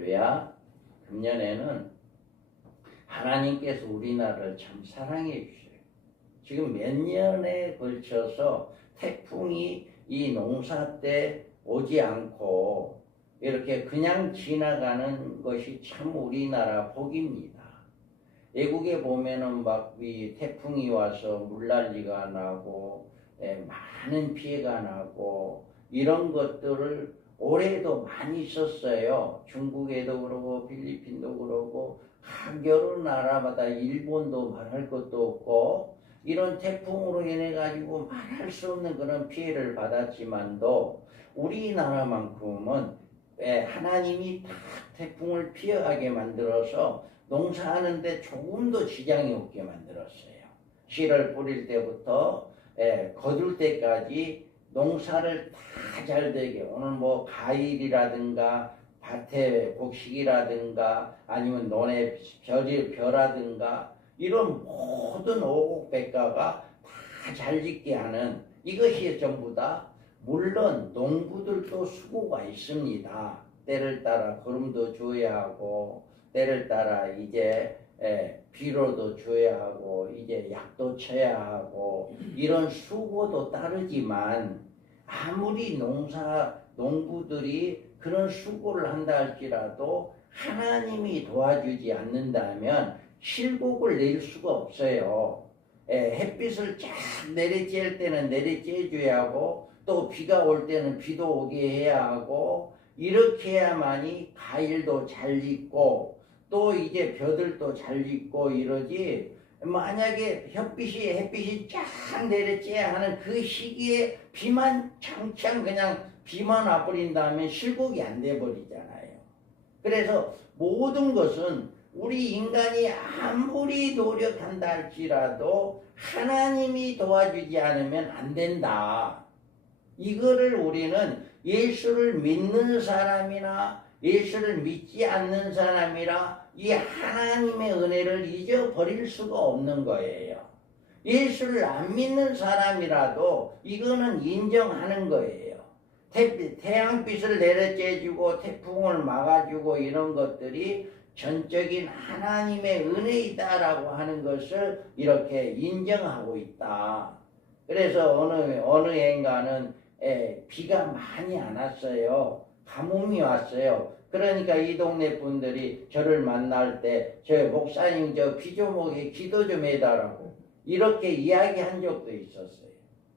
할렐루야. 금년에는 하나님께서 우리나라를 참 사랑해 주셔요. 지금 몇 년에 걸쳐서 태풍이 이 농사 때 오지 않고 이렇게 그냥 지나가는 것이 참 우리나라 복입니다. 외국에 보면은 막 이 태풍이 와서 물난리가 나고 많은 피해가 나고 이런 것들을 올해도 많이 있었어요. 중국에도 그러고 필리핀도 그러고 각 여러 나라마다 일본도 말할 것도 없고 이런 태풍으로 인해 가지고 말할 수 없는 그런 피해를 받았지만도 우리나라만큼은 하나님이 다 태풍을 피하게 만들어서 농사하는데 조금도 지장이 없게 만들었어요. 씨를 뿌릴 때부터 거둘 때까지 농사를 다 잘 되게, 오늘 뭐 과일이라든가 밭에 곡식이라든가 아니면 논에 벼라든가 이런 모든 오곡백과가 다 잘 짓게 하는 이것이 전부 다, 물론 농부들도 수고가 있습니다. 때를 따라 거름도 줘야 하고 때를 따라 이제 비료도 줘야 하고 이제 약도 쳐야 하고 이런 수고도 따르지만, 아무리 농부들이 그런 수고를 한다 할지라도 하나님이 도와주지 않는다면 실곡을 낼 수가 없어요. 햇빛을 쫙 내리쬐을 때는 내리쬐줘야 하고 또 비가 올 때는 비도 오게 해야 하고, 이렇게 해야만이 과일도 잘 익고 또 이제 벼들도 잘 익고 이러지, 만약에 햇빛이 쫙 내려쬐야 하는 그 시기에 비만 창창 그냥 비만 와버린다면 실곡이 안 돼버리잖아요. 그래서 모든 것은 우리 인간이 아무리 노력한다 할지라도 하나님이 도와주지 않으면 안 된다. 이거를 우리는 예수를 믿는 사람이나 예수를 믿지 않는 사람이라 이 하나님의 은혜를 잊어버릴 수가 없는 거예요. 예수를 안 믿는 사람이라도 이거는 인정하는 거예요. 태양빛을 내려쬐주고 태풍을 막아주고 이런 것들이 전적인 하나님의 은혜이다라고 하는 것을 이렇게 인정하고 있다. 그래서 어느 해인가는 비가 많이 안 왔어요. 가뭄이 왔어요. 그러니까 이 동네 분들이 저를 만날 때 저 목사님 저 비 좀 오게 기도 좀 해달라고 이렇게 이야기한 적도 있었어요.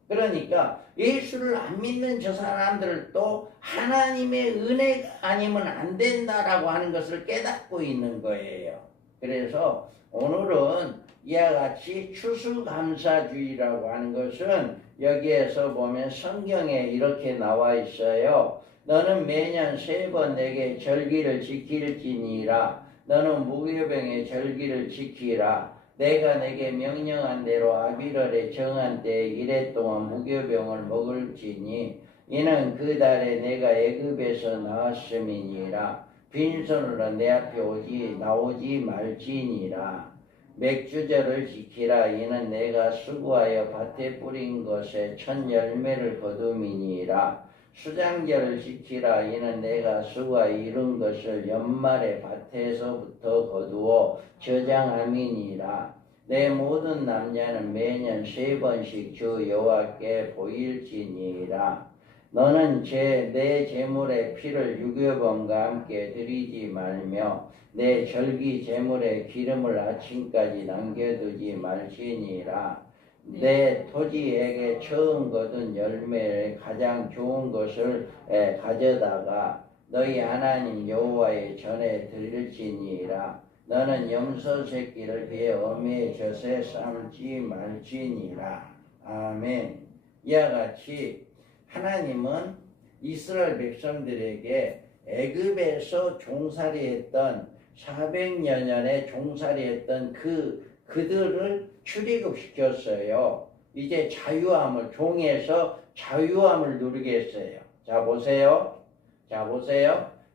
그러니까 예수를 안 믿는 저 사람들도 하나님의 은혜가 아니면 안 된다라고 하는 것을 깨닫고 있는 거예요. 그래서 오늘은 이와 같이 추수감사주의라고 하는 것은 여기에서 보면 성경에 이렇게 나와 있어요. 너는 매년 3번 내게 절기를 지킬지니라. 너는 무교병의 절기를 지키라. 내가 내게 명령한 대로 아비월에 정한 때에 이래 동안 무교병을 먹을지니 이는 그 달에 내가 애굽에서 나왔음이니라. 빈손으로 내 앞에 나오지 말지니라. 맥주절을 지키라. 이는 내가 수고하여 밭에 뿌린 것에 첫 열매를 거둠이니라. 수장절을 지키라. 이는 내가 수고하여 이룬 것을 연말에 밭에서부터 거두어 저장함이니라. 내 모든 남자는 매년 3번씩 주 여호와께 보일지니라. 너는 내 제물의 피를 유교범과 함께 드리지 말며 내 절기 제물의 기름을 아침까지 남겨두지 말지니라. 내 토지에게 처음 거둔 열매의 가장 좋은 것을 가져다가 너희 하나님 여호와의 전에 드릴지니라. 너는 염소 새끼를 배 어미의 젖에 삶지 말지니라. 아멘. 이와 같이 하나님은 이스라엘 백성들에게 애굽에서 종살이했던 400여 년에 종살이했던 그들을 출애굽시켰어요. 이제 자유함을, 종에서 자유함을 누리겠어요. 자 보세요.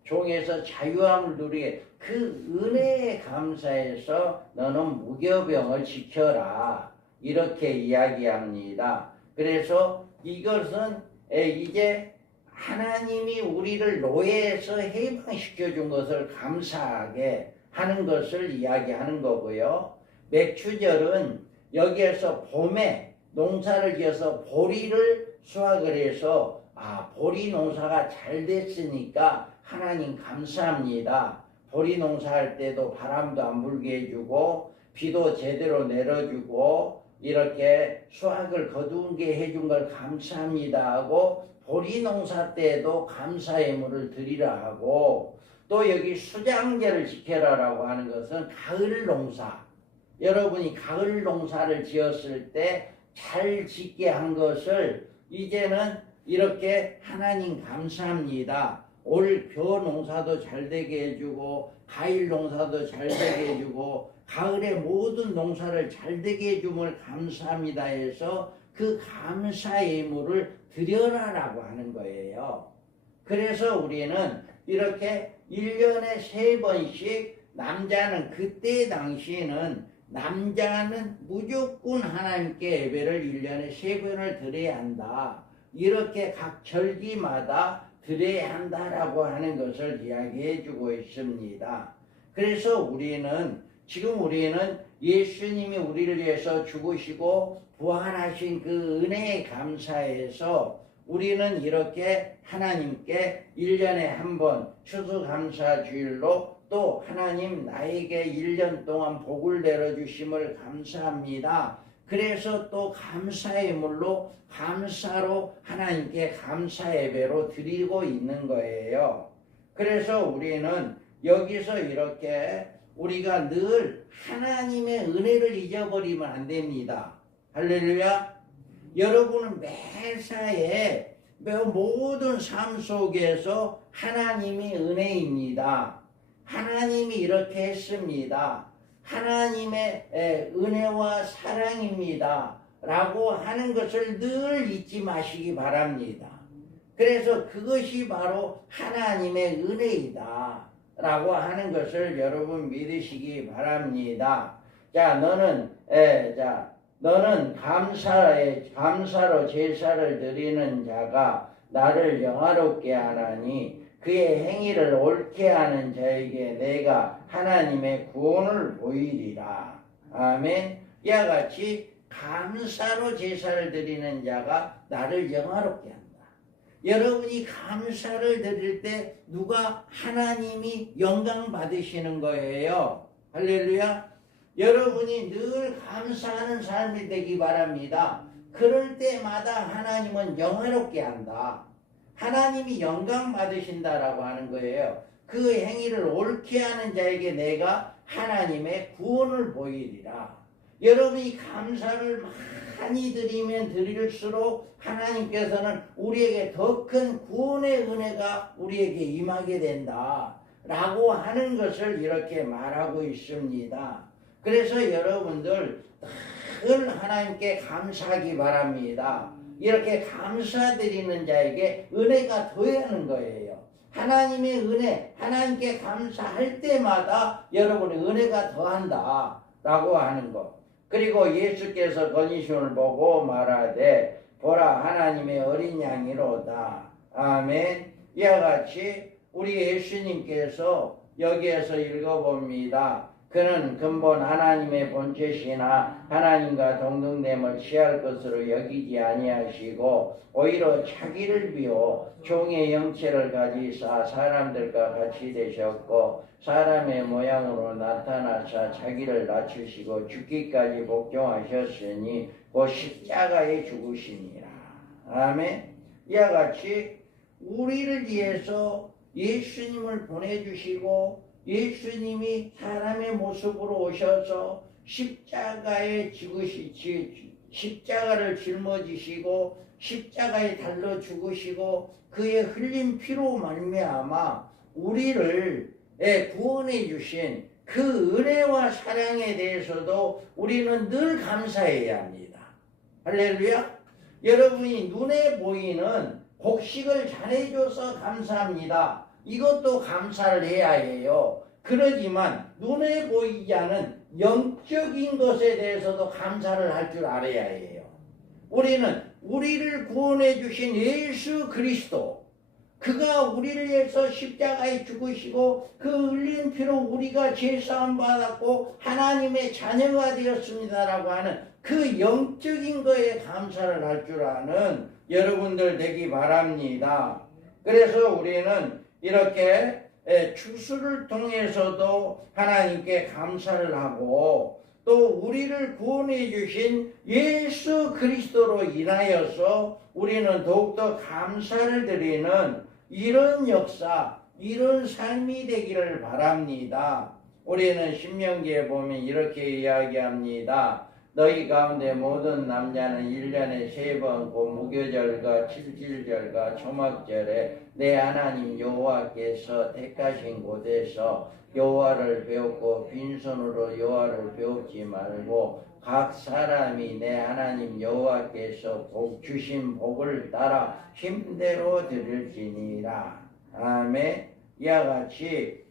종에서 자유함을 누리게, 그 은혜에 감사해서 너는 무교병을 지켜라. 이렇게 이야기합니다. 그래서 이것은 이제 하나님이 우리를 노예에서 해방시켜 준 것을 감사하게 하는 것을 이야기하는 거고요. 맥추절은 여기에서 봄에 농사를 지어서 보리를 수확을 해서 보리 농사가 잘 됐으니까 하나님 감사합니다. 보리 농사할 때도 바람도 안 불게 해주고 비도 제대로 내려주고 이렇게 수확을 거두게 해준 걸 감사합니다 하고 보리 농사 때도 감사의 물을 드리라 하고 또 여기 수장제를 지켜라라고 하는 것은 가을 농사. 여러분이 가을 농사를 지었을 때 잘 짓게 한 것을 이제는 이렇게 하나님 감사합니다. 올 벼 농사도 잘 되게 해주고 가을 농사도 잘 되게 해주고 가을에 모든 농사를 잘 되게 해줌을 감사합니다 해서 그 감사의 물을 드려라라고 하는 거예요. 그래서 우리는 이렇게 1년에 3번씩 남자는 그때 당시에는 남자는 무조건 하나님께 예배를 1년에 3번을 드려야 한다. 이렇게 각 절기마다 드려야 한다라고 하는 것을 이야기해 주고 있습니다. 그래서 우리는 예수님이 우리를 위해서 죽으시고 부활하신 그 은혜에 감사해서 우리는 이렇게 하나님께 1년에 한 번 추수감사주일로 또 하나님 나에게 1년 동안 복을 내려주심을 감사합니다. 그래서 또 감사의 물로 감사로 하나님께 감사 예배로 드리고 있는 거예요. 그래서 우리는 여기서 이렇게 우리가 늘 하나님의 은혜를 잊어버리면 안 됩니다. 할렐루야. 여러분은 매사에 모든 삶 속에서 하나님이 은혜입니다. 하나님이 이렇게 했습니다. 하나님의 은혜와 사랑입니다. 라고 하는 것을 늘 잊지 마시기 바랍니다. 그래서 그것이 바로 하나님의 은혜이다. 라고 하는 것을 여러분 믿으시기 바랍니다. 자, 너는 감사로 제사를 드리는 자가 나를 영화롭게 하나니 그의 행위를 옳게 하는 자에게 내가 하나님의 구원을 보이리라. 아멘. 이와 같이 감사로 제사를 드리는 자가 나를 영화롭게 한다. 여러분이 감사를 드릴 때 누가 하나님이 영광 받으시는 거예요. 할렐루야. 여러분이 늘 감사하는 삶이 되기 바랍니다. 그럴 때마다 하나님은 영화롭게 한다. 하나님이 영광 받으신다라고 하는 거예요. 그 행위를 옳게 하는 자에게 내가 하나님의 구원을 보이리라. 여러분이 감사를 많이 드리면 드릴수록 하나님께서는 우리에게 더 큰 구원의 은혜가 우리에게 임하게 된다. 라고 하는 것을 이렇게 말하고 있습니다. 그래서 여러분들 늘 하나님께 감사하기 바랍니다. 이렇게 감사드리는 자에게 은혜가 더하는 거예요. 하나님의 은혜, 하나님께 감사할 때마다 여러분의 은혜가 더한다 라고 하는 것. 그리고 예수께서 건의심을 보고 말하되 보라 하나님의 어린 양이로다. 아멘. 이와 같이 우리 예수님께서 여기에서 읽어봅니다. 그는 근본 하나님의 본체시나 하나님과 동등됨을 취할 것으로 여기지 아니하시고 오히려 자기를 비워 종의 형체를 가지사 사람들과 같이 되셨고 사람의 모양으로 나타나사 자기를 낮추시고 죽기까지 복종하셨으니 곧 십자가에 죽으시니라. 아멘. 이와 같이 우리를 위해서 예수님을 보내주시고 예수님이 사람의 모습으로 오셔서 십자가를 짊어지시고 십자가에 달려 죽으시고 그의 흘린 피로 말미암아 우리를 구원해 주신 그 은혜와 사랑에 대해서도 우리는 늘 감사해야 합니다. 할렐루야. 여러분이 눈에 보이는 곡식을 잘해줘서 감사합니다. 이것도 감사를 해야 해요. 그러지만 눈에 보이지 않은 영적인 것에 대해서도 감사를 할 줄 알아야 해요. 우리는 우리를 구원해 주신 예수 그리스도, 그가 우리를 위해서 십자가에 죽으시고 그 흘린 피로 우리가 죄사함 받았고 하나님의 자녀가 되었습니다라고 하는 그 영적인 거에 감사를 할 줄 아는 여러분들 되기 바랍니다. 그래서 우리는 이렇게 추수를 통해서도 하나님께 감사를 하고 또 우리를 구원해 주신 예수 그리스도로 인하여서 우리는 더욱더 감사를 드리는 이런 역사, 이런 삶이 되기를 바랍니다. 우리는 신명기에 보면 이렇게 이야기합니다. 너희 가운데 모든 남자는 1년에 3번 곧 무교절과 칠칠절과 초막절에 내 하나님 여호와께서 택하신 곳에서 여호와를 배웠고 빈손으로 여호와를 배우지 말고 각 사람이 내 하나님 여호와께서 주신 복을 따라 힘대로 드릴지니라. 아멘. 이와 같이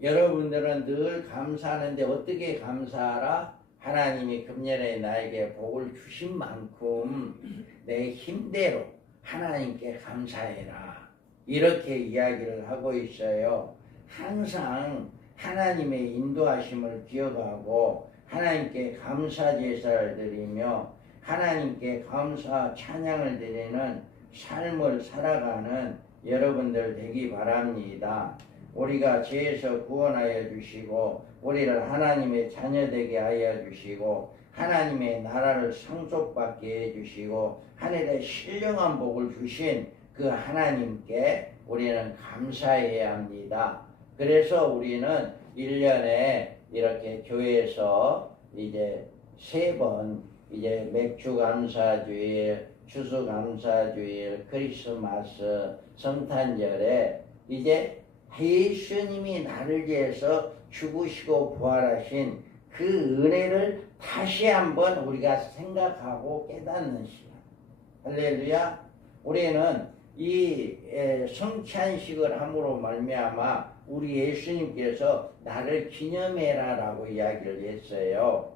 여러분들은 늘 감사하는데 어떻게 감사하라? 하나님이 금년에 나에게 복을 주신 만큼 내 힘대로 하나님께 감사해라. 이렇게 이야기를 하고 있어요. 항상 하나님의 인도하심을 기억하고 하나님께 감사 제사를 드리며 하나님께 감사 찬양을 드리는 삶을 살아가는 여러분들 되기 바랍니다. 우리가 죄에서 구원하여 주시고 우리를 하나님의 자녀 되게 하여 주시고 하나님의 나라를 상속받게 해주시고 하늘에 신령한 복을 주신 그 하나님께 우리는 감사해야 합니다. 그래서 우리는 1년에 이렇게 교회에서 이제 3번 이제 맥주 감사주일, 추수 감사주일, 크리스마스, 성탄절에 이제 예수님이 나를 위해서 죽으시고 부활하신 그 은혜를 다시 한번 우리가 생각하고 깨닫는 시간. 할렐루야. 우리는 이 성찬식을 함으로 말미암아 우리 예수님께서 나를 기념해라라고 이야기를 했어요.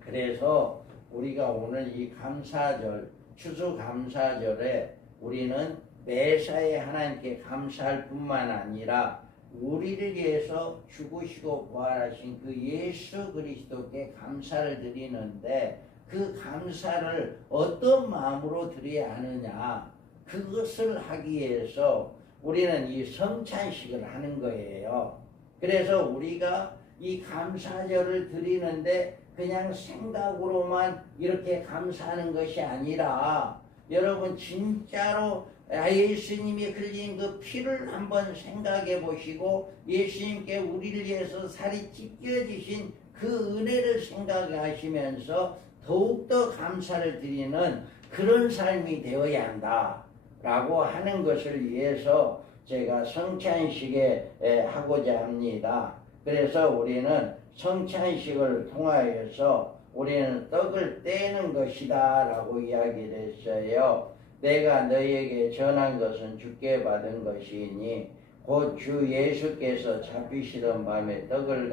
그래서 우리가 오늘 이 감사절, 추수감사절에 우리는 매사에 하나님께 감사할 뿐만 아니라 우리를 위해서 죽으시고 부활하신 그 예수 그리스도께 감사를 드리는데 그 감사를 어떤 마음으로 드려야 하느냐, 그것을 하기 위해서 우리는 이 성찬식을 하는 거예요. 그래서 우리가 이 감사절을 드리는데 그냥 생각으로만 이렇게 감사하는 것이 아니라 여러분 진짜로 예수님이 흘린 그 피를 한번 생각해 보시고 예수님께 우리를 위해서 살이 찢겨지신 그 은혜를 생각하시면서 더욱더 감사를 드리는 그런 삶이 되어야 한다 라고 하는 것을 위해서 제가 성찬식에 하고자 합니다. 그래서 우리는 성찬식을 통하여서 우리는 떡을 떼는 것이다 라고 이야기를 했어요. 내가 너희에게 전한 것은 주께 받은 것이니 곧 주 예수께서 잡히시던 밤에 떡을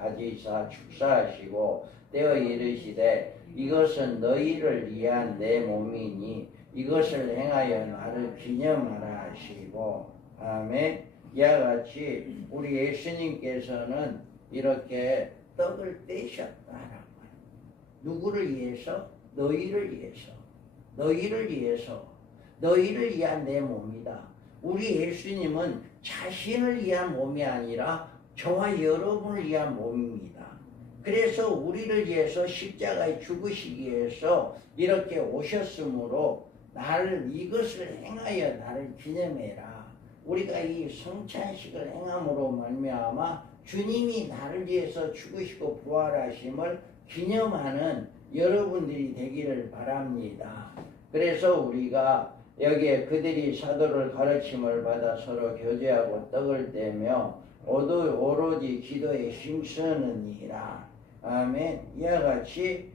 가지사 축사하시고 떼어 이르시되 이것은 너희를 위한 내 몸이니 이것을 행하여 나를 기념하라 하시고. 아멘. 이와 같이 우리 예수님께서는 이렇게 떡을 떼셨다라고. 누구를 위해서? 너희를 위해서. 너희를 위해서. 너희를 위한 내 몸이다. 우리 예수님은 자신을 위한 몸이 아니라 저와 여러분을 위한 몸입니다. 그래서 우리를 위해서 십자가에 죽으시기 위해서 이렇게 오셨으므로 나를 이것을 행하여 나를 기념해라. 우리가 이 성찬식을 행함으로 말미암아 주님이 나를 위해서 죽으시고 부활하심을 기념하는 여러분들이 되기를 바랍니다. 그래서 우리가 여기에 그들이 사도를 가르침을 받아 서로 교제하고 떡을 떼며 오로지 기도에 힘쓰느니라. 아멘. 이와 같이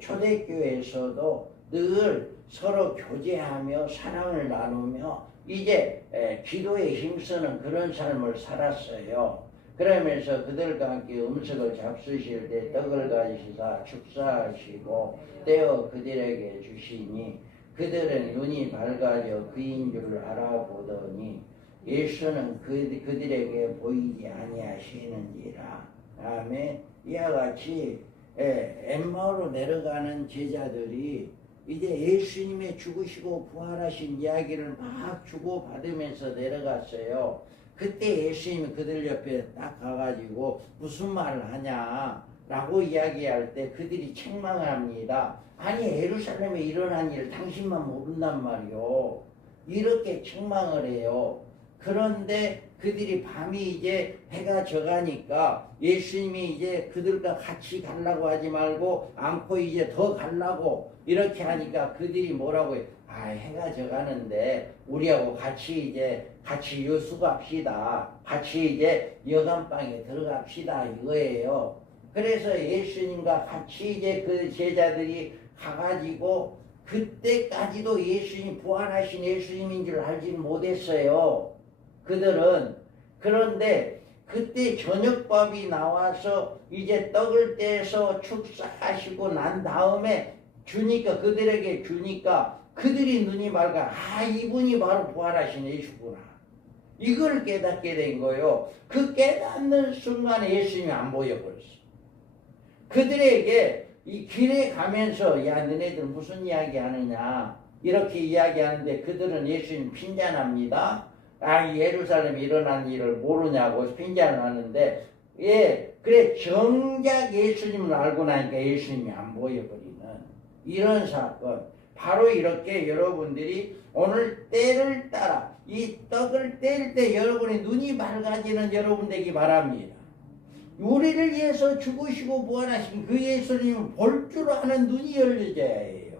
초대교회에서도 늘 서로 교제하며 사랑을 나누며 이제 기도에 힘쓰는 그런 삶을 살았어요. 그러면서 그들과 함께 음식을 잡수실 때 떡을 가지시사 축사하시고 떼어 그들에게 주시니 그들은 눈이 밝아져 그인 줄 알아보더니 예수는 그들에게 보이지 아니하시는지라. 아멘. 이와 같이 엠마오로 내려가는 제자들이 이제 예수님의 죽으시고 부활하신 이야기를 막 주고받으면서 내려갔어요. 그때 예수님이 그들 옆에 딱 가가지고 무슨 말을 하냐 라고 이야기할 때 그들이 책망을 합니다. 아니 예루살렘에 일어난 일 당신만 모른단 말이요. 이렇게 책망을 해요. 그런데 그들이 밤이 이제 해가 져가니까 예수님이 이제 그들과 같이 가려고 하지 말고 않고 이제 더 가려고 이렇게 하니까 그들이 뭐라고 해요? 아, 해가 져가는데 우리하고 같이 여수갑시다. 같이 이제 여간방에 들어갑시다 이거예요. 그래서 예수님과 같이 이제 그 제자들이 가가지고 그때까지도 예수님 부활하신 예수님인 줄 알지는 못했어요. 그들은. 그런데 그때 저녁밥이 나와서 이제 떡을 떼서 축사하시고 난 다음에 주니까 그들에게 주니까 그들이 눈이 밝아 아 이분이 바로 부활하신 예수구나. 이걸 깨닫게 된 거예요. 그 깨닫는 순간에 예수님이 안 보여버렸어. 그들에게 이 길에 가면서 야 너네들 무슨 이야기 하느냐 이렇게 이야기하는데 그들은 예수님 핀잔합니다. 아 예루살렘에 일어난 일을 모르냐고 핀잔을 하는데 예 그래 정작 예수님을 알고 나니까 예수님이 안 보여버리는 이런 사건. 바로 이렇게 여러분들이 오늘 때를 따라 이 떡을 뗄 때 여러분의 눈이 밝아지는 여러분 되기 바랍니다. 우리를 위해서 죽으시고 부활하신 그 예수님을 볼 줄 아는 눈이 열려져야 해요.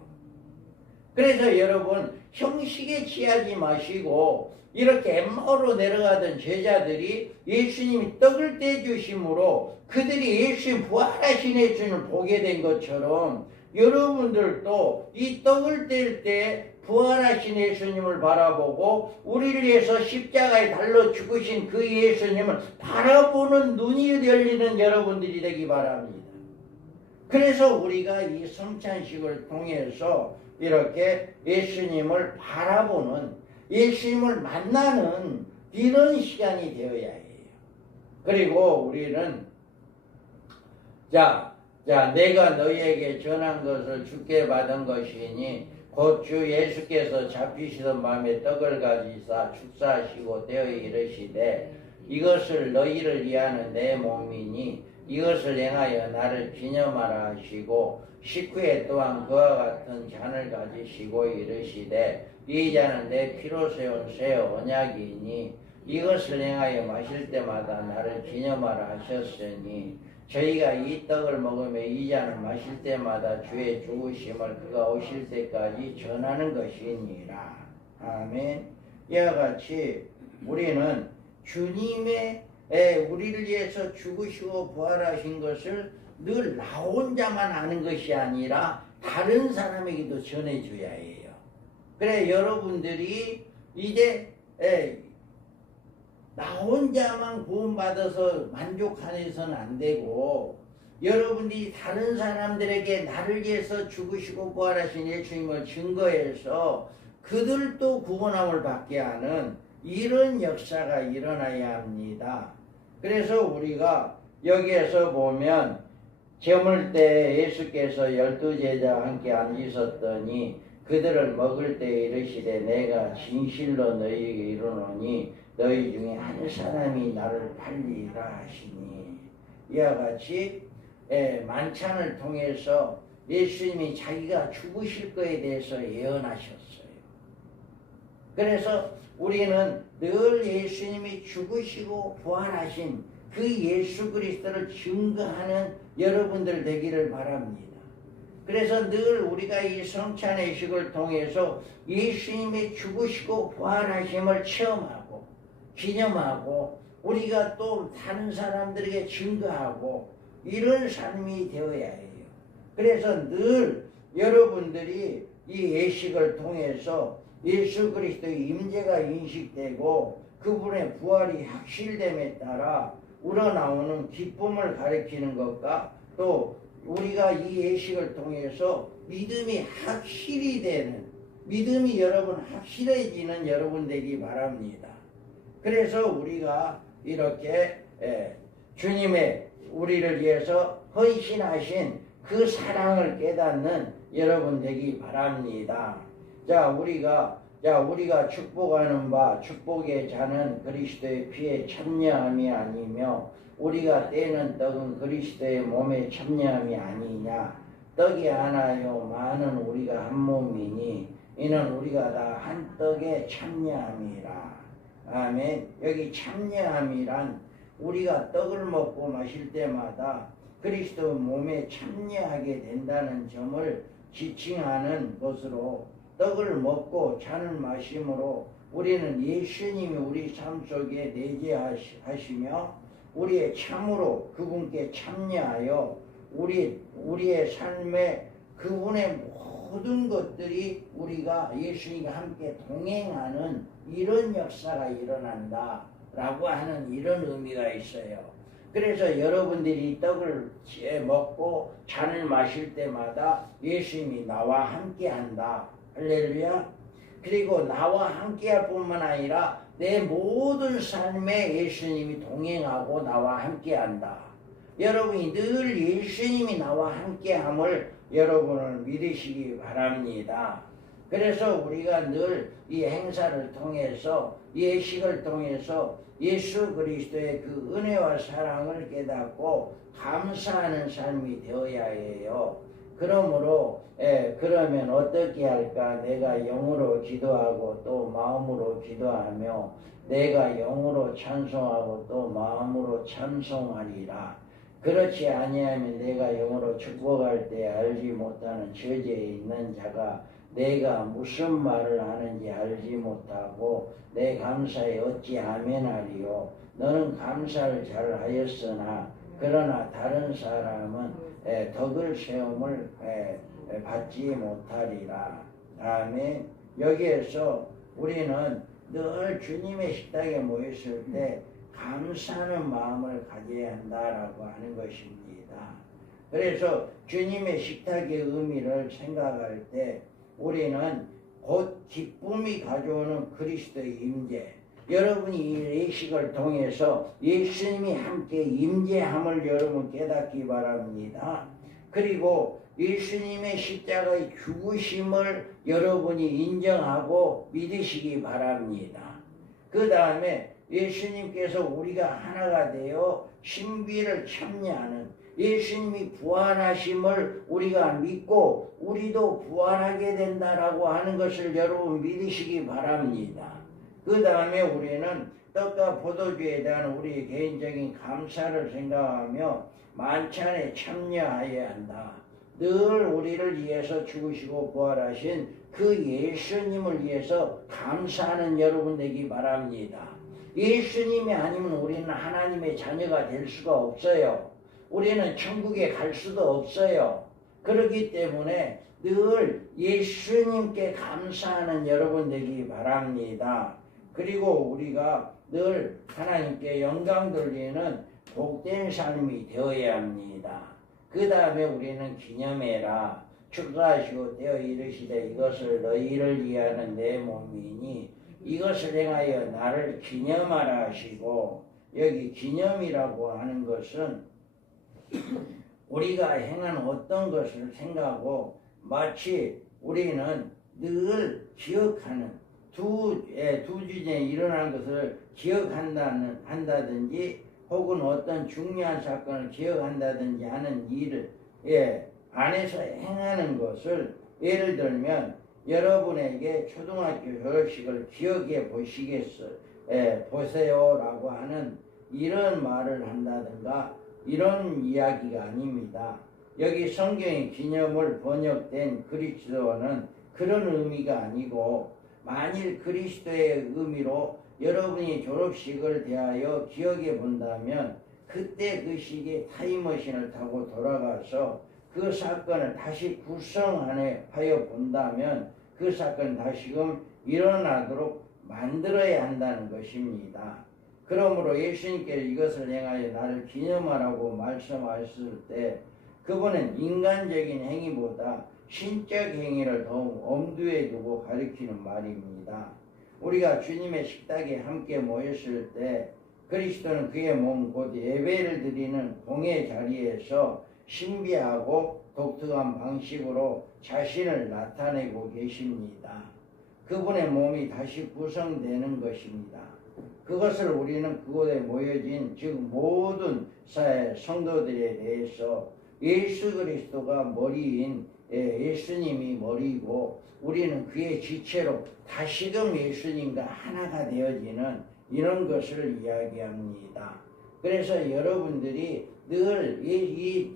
그래서 여러분 형식에 취하지 마시고 이렇게 엠마오로 내려가던 제자들이 예수님이 떡을 떼주심으로 그들이 예수님 부활하신 예수님을 보게 된 것처럼 여러분들도 이 떡을 뗄 때 부활하신 예수님을 바라보고 우리를 위해서 십자가에 달려 죽으신 그 예수님을 바라보는 눈이 열리는 여러분들이 되기 바랍니다. 그래서 우리가 이 성찬식을 통해서 이렇게 예수님을 바라보는 예수님을 만나는 이런 시간이 되어야 해요. 그리고 우리는 자 내가 너희에게 전한 것을 주께 받은 것이니 곧 주 예수께서 잡히시던 밤에 떡을 가지사 축사하시고 떼어 이르시되 이것을 너희를 위하는 내 몸이니 이것을 행하여 나를 기념하라 하시고 식후에 또한 그와 같은 잔을 가지시고 이르시되 이 잔은 내 피로 세운 새 언약이니 이것을 행하여 마실 때마다 나를 기념하라 하셨으니 저희가 이 떡을 먹으며 이 잔을 마실 때마다 주의 죽으심을 그가 오실 때까지 전하는 것이니라. 아멘. 이와 같이 우리는 주님의 우리를 위해서 죽으시고 부활하신 것을 늘 나 혼자만 아는 것이 아니라 다른 사람에게도 전해줘야 해요. 그래 여러분들이 이제 나 혼자만 구원받아서 만족해서는 안 되고 여러분들이 다른 사람들에게 나를 위해서 죽으시고 부활하신 예수님을 증거해서 그들도 구원함을 받게 하는 이런 역사가 일어나야 합니다. 그래서 우리가 여기에서 보면 저물 때 예수께서 12제자와 함께 앉으셨더니 그들을 먹을 때 이르시되 내가 진실로 너희에게 이르노니 너희 중에 한 사람이 나를 팔리라 하시니 이와 같이 만찬을 통해서 예수님이 자기가 죽으실 것에 대해서 예언하셨어요. 그래서 우리는 늘 예수님이 죽으시고 부활하신 그 예수 그리스도를 증거하는 여러분들 되기를 바랍니다. 그래서 늘 우리가 이 성찬의식을 통해서 예수님의 죽으시고 부활하심을 체험하고 기념하고 우리가 또 다른 사람들에게 증거하고 이런 삶이 되어야 해요. 그래서 늘 여러분들이 이 예식을 통해서 예수 그리스도의 임재가 인식되고 그분의 부활이 확실됨에 따라 우러나오는 기쁨을 가리키는 것과 또 우리가 이 예식을 통해서 믿음이 확실히 되는 믿음이 여러분 확실해지는 여러분 되기 바랍니다. 그래서 우리가 이렇게 주님의 우리를 위해서 헌신하신 그 사랑을 깨닫는 여러분 되기 바랍니다. 자, 우리가 축복하는 바 축복의 잔은 그리스도의 피에 참여함이 아니며 우리가 떼는 떡은 그리스도의 몸에 참여함이 아니냐. 떡이 하나요 많은 우리가 한 몸이니 이는 우리가 다 한 떡에 참여함이라. 아멘. 여기 참여함이란 우리가 떡을 먹고 마실 때마다 그리스도 몸에 참여하게 된다는 점을 지칭하는 것으로 떡을 먹고 잔을 마심으로 우리는 예수님이 우리 삶 속에 내재하시며 우리의 참으로 그분께 참여하여 우리의 삶에 그분의 모든 것들이 우리가 예수님과 함께 동행하는 이런 역사가 일어난다 라고 하는 이런 의미가 있어요. 그래서 여러분들이 떡을 먹고 잔을 마실 때마다 예수님이 나와 함께 한다. 할렐루야. 그리고 나와 함께 할 뿐만 아니라 내 모든 삶에 예수님이 동행하고 나와 함께 한다. 여러분이 늘 예수님이 나와 함께함을 여러분을 믿으시기 바랍니다. 그래서 우리가 늘 이 행사를 통해서 예식을 통해서 예수 그리스도의 그 은혜와 사랑을 깨닫고 감사하는 삶이 되어야 해요. 그러므로 그러면 어떻게 할까? 내가 영으로 기도하고 또 마음으로 기도하며 내가 영으로 찬송하고 또 마음으로 찬송하리라. 그렇지 아니하면 내가 영으로 축복할 때 알지 못하는 저지에 있는 자가 내가 무슨 말을 하는지 알지 못하고 내 감사에 어찌 아멘하리요. 너는 감사를 잘 하였으나 그러나 다른 사람은 덕을 세움을 받지 못하리라. 아멘. 여기에서 우리는 늘 주님의 식탁에 모였을 때 감사하는 마음을 가져야 한다라고 하는 것입니다. 그래서 주님의 식탁의 의미를 생각할 때 우리는 곧 기쁨이 가져오는 그리스도의 임재, 여러분이 이 예식을 통해서 예수님이 함께 임재함을 여러분 깨닫기 바랍니다. 그리고 예수님의 십자가의 죽으심을 여러분이 인정하고 믿으시기 바랍니다. 그 다음에 예수님께서 우리가 하나가 되어 신비를 참여하는 예수님이 부활하심을 우리가 믿고 우리도 부활하게 된다라고 하는 것을 여러분 믿으시기 바랍니다. 그 다음에 우리는 떡과 포도주에 대한 우리 개인적인 감사를 생각하며 만찬에 참여해야 한다. 늘 우리를 위해서 죽으시고 부활하신 그 예수님을 위해서 감사하는 여러분 되기 바랍니다. 예수님이 아니면 우리는 하나님의 자녀가 될 수가 없어요. 우리는 천국에 갈 수도 없어요. 그렇기 때문에 늘 예수님께 감사하는 여러분 되기 바랍니다. 그리고 우리가 늘 하나님께 영광 돌리는 복된 삶이 되어야 합니다. 그 다음에 우리는 기념해라. 축사하시고 떼어 이르시되 이것을 너희를 위하는 내 몸이니 이것을 행하여 나를 기념하라 하시고, 여기 기념이라고 하는 것은 우리가 행한 어떤 것을 생각하고 마치 우리는 늘 기억하는 두 주전에 일어난 것을 기억한다든지 혹은 어떤 중요한 사건을 기억한다든지 하는 일을 안에서 행하는 것을, 예를 들면 여러분에게 초등학교 졸업식을 기억해 보세요라고 하는 이런 말을 한다든가 이런 이야기가 아닙니다. 여기 성경의 기념을 번역된 그리스도는 그런 의미가 아니고, 만일 그리스도의 의미로 여러분이 졸업식을 대하여 기억해 본다면 그때 그 시기에 타임머신을 타고 돌아가서 그 사건을 다시 구성하여 본다면 그 사건은 다시금 일어나도록 만들어야 한다는 것입니다. 그러므로 예수님께서 이것을 행하여 나를 기념하라고 말씀하셨을 때 그분은 인간적인 행위보다 신적 행위를 더욱 엄두에 두고 가리키는 말입니다. 우리가 주님의 식탁에 함께 모였을 때 그리스도는 그의 몸 곧 예배를 드리는 공의 자리에서 신비하고 독특한 방식으로 자신을 나타내고 계십니다. 그분의 몸이 다시 구성되는 것입니다. 그것을 우리는 그곳에 모여진 즉 모든 성도들에 대해서 예수 그리스도가 머리인 예수님이 머리고 우리는 그의 지체로 다시금 예수님과 하나가 되어지는 이런 것을 이야기합니다. 그래서 여러분들이 늘 이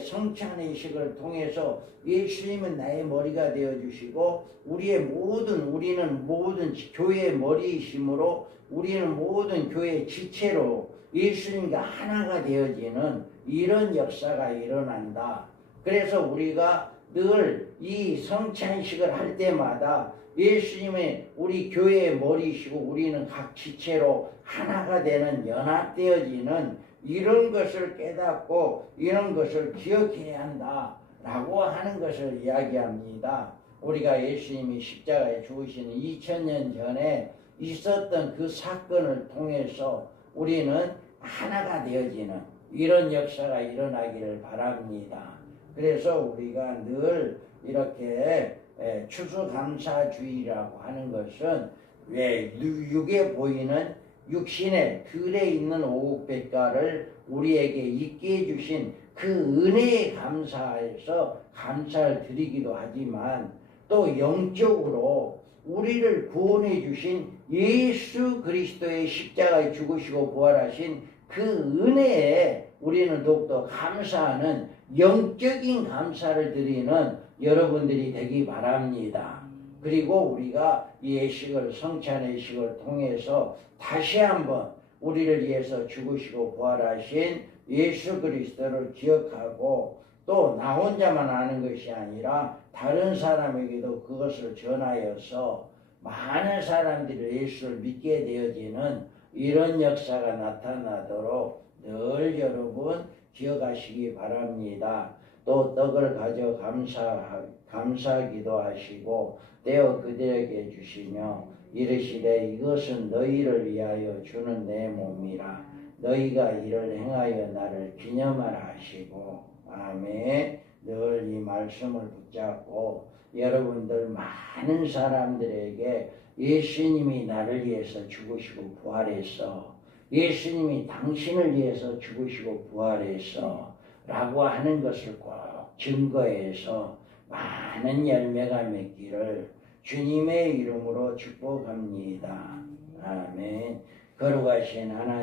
성찬의식을 통해서 예수님은 나의 머리가 되어주시고 우리는 모든 교회의 머리이심으로 우리는 모든 교회의 지체로 예수님과 하나가 되어지는 이런 역사가 일어난다. 그래서 우리가 늘 이 성찬식을 할 때마다 예수님의 우리 교회의 머리이시고 우리는 각 지체로 하나가 되는 연합되어지는 이런 것을 깨닫고 이런 것을 기억해야 한다라고 하는 것을 이야기합니다. 우리가 예수님이 십자가에 죽으시는 2000년 전에 있었던 그 사건을 통해서 우리는 하나가 되어지는 이런 역사가 일어나기를 바랍니다. 그래서 우리가 늘 이렇게 추수감사주의라고 하는 것은 왜 육에 보이는 육신의 들에 있는 오국백과를 우리에게 있게 해주신 그 은혜에 감사해서 감사를 드리기도 하지만 또 영적으로 우리를 구원해 주신 예수 그리스도의 십자가에 죽으시고 부활하신 그 은혜에 우리는 더욱더 감사하는 영적인 감사를 드리는 여러분들이 되기 바랍니다. 그리고 우리가 이 예식을 성찬의 예식을 통해서 다시 한번 우리를 위해서 죽으시고 부활하신 예수 그리스도를 기억하고 또 나 혼자만 아는 것이 아니라 다른 사람에게도 그것을 전하여서 많은 사람들이 예수를 믿게 되어지는 이런 역사가 나타나도록 늘 여러분 기억하시기 바랍니다. 또 떡을 가져 감사 기도하시고 떼어 그들에게 주시며 이르시되 이것은 너희를 위하여 주는 내 몸이라 너희가 이를 행하여 나를 기념하라 하시고 아멘. 늘 이 말씀을 붙잡고 여러분들 많은 사람들에게 예수님이 나를 위해서 죽으시고 부활했어. 예수님이 당신을 위해서 죽으시고 부활했어. 라고 하는 것을 꼭 증거해서 많은 열매가 맺기를 주님의 이름으로 축복합니다. 아멘. 거룩하신 하나님